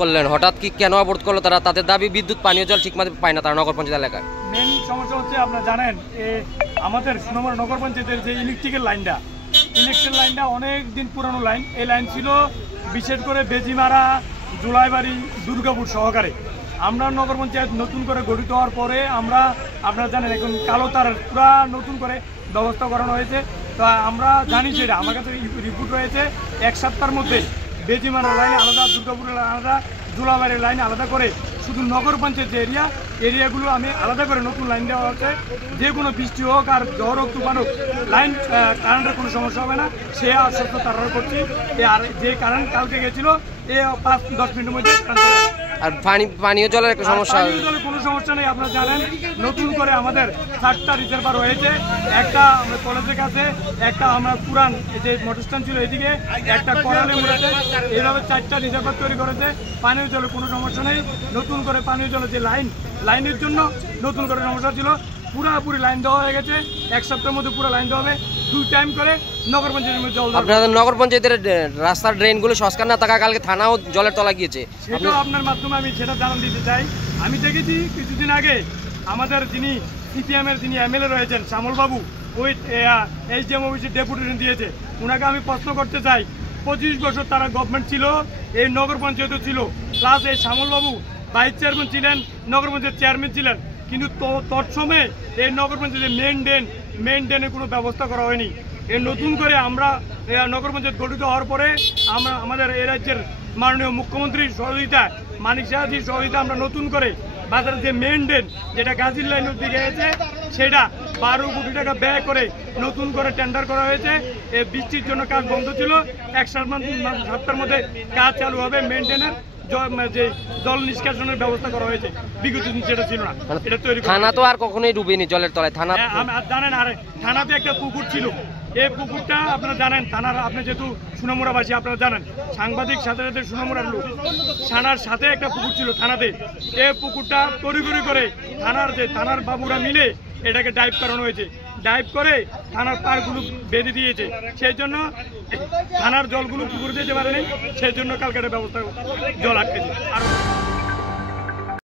করলেন হঠাৎ কি কেন অবরোধ করলো তারা? তাদের দাবি বিদ্যুৎ পানীয় জল ঠিকমতো পায় না তারা নগর পঞ্চায়েত এলাকায়। মেন সমস্যা হচ্ছে আপনারা জানেন আমাদের সুনামুড়া নগর পঞ্চায়েতের যে ইলেকট্রিকের লাইনটা অনেক দিন পুরানো লাইন। এই লাইন ছিল বিশেষ করে বেজিমারা, জুলাইবাড়ি, দুর্গাপুর সহকারে। আমরা নগর পঞ্চায়েত নতুন করে গঠিত হওয়ার পরে আপনারা জানেন এখন কালো তার পুরা নতুন করে ব্যবস্থা করানো হয়েছে। তো আমরা জানি সেটা আমার কাছে রিপোর্ট রয়েছে 1 সপ্তাহের মধ্যে বেজিমারা লাইন আলাদা, দুর্গাপুরের আলাদা, জুলাইবাড়ির লাইন আলাদা করে শুধু নগর পঞ্চায়েত যে এরিয়াগুলো আমি আলাদা করে নতুন লাইন দেওয়া হচ্ছে। যে কোনো বৃষ্টি হোক আর ঝড় হোক তুফান হোক লাইন কারেন্টের কোনো সমস্যা হবে না সে আশ্বস্ত তারা করছি। আর যে কারেন্ট কালকে গেছিল 5-10 মিনিটের মধ্যে। আর পানীয় জলের একটা সমস্যা, পানীয় জলের কোনো সমস্যা নেই। আপনারা জানেন নতুন করে আমাদের 4টা রিজার্ভার রয়েছে, একটা আমরা কলেজের কাছে, একটা আমরা পুরান যে মোটর স্ট্যান্ড ছিল এদিকে, একটা করালে মুড়েছে। এইভাবে 4টা রিজার্ভার তৈরি করেছে। পানীয় জলের কোনো সমস্যা নেই। নতুন করে পানীয় জলের যে লাইনের জন্য নতুন করে সমস্যা ছিল, পুরাপুরি লাইন দেওয়া হয়ে গেছে। 1 সপ্তাহের মধ্যে পুরো লাইন দেওয়া হবে। 2 টাইম করে নগর পঞ্চায়েতের মধ্যে জল। আপনাদের নগর পঞ্চায়েতের রাস্তার ড্রেনগুলো সংস্কার না থাকা কালকে থানাও জলের তলা গিয়েছে। সেটাও আপনার মাধ্যমে আমি সেটা জানান দিতে চাই। আমি দেখেছি কিছুদিন আগে আমাদের যিনি সিপিএমের যিনি এমএলএ রয়েছেন শ্যামল বাবু, ওই SDM অফিসের ডেপুটেশন দিয়েছে। ওনাকে আমি প্রশ্ন করতে চাই, 25 বছর তারা গভর্নমেন্ট ছিল, এই নগর পঞ্চায়েতও ছিল, প্লাস এই শ্যামল বাবু ভাইস চেয়ারম্যান ছিলেন, নগর পঞ্চায়েত চেয়ারম্যান ছিলেন, কিন্তু তৎসময়ে এই নগর পঞ্চায়েতের মেন ড্রেনের কোনো ব্যবস্থা করা হয়নি। এই নতুন করে আমরা নগর পঞ্চায়েত গঠিত হওয়ার পরে আমরা আমাদের এই রাজ্যের মাননীয় মুখ্যমন্ত্রীর সহযোগিতায়, মানিক সাহাজির সহযোগিতা আমরা নতুন করে বাজারের যে মেন ড্রেন যেটা গাজীর লাইনের দিকে গেছে সেটা 12 কোটি টাকা ব্যয় করে নতুন করে টেন্ডার করা হয়েছে। এই বৃষ্টির জন্য কাজ বন্ধ ছিল। 1 সপ্তাহের মধ্যে কাজ চালু হবে। মেন ড্রেনের যে জল নিষ্কাশনের ব্যবস্থা করা হয়েছে, বিগত দিন যেটা ছিল না এটা তৈরি। থানা তো আর কখনোই ডুবেনি জলের তলায়। থানা জানেন, আর থানাতে একটা পুকুর ছিল। এই পুকুরটা আপনারা জানেন, থানার আপনি যেহেতু সুনামুড়াবাসী আপনারা জানেন, সাংবাদিক সাথে সাথে সুনামুড়ার লোক, থানার সাথে একটা পুকুর ছিল থানাতে। এই পুকুরটা তড়িঘড়ি করে থানার বাবুরা মিলে এটাকে ডাইভ করানো হয়েছে। ডাইভ করে থানার পাড়গুলো বেঁধে দিয়েছে। সেই জন্য থানার জলগুলো পুকুরে যেতে পারেনি। সেই জন্য কালকে ব্যবস্থা জল আটকেছে। আর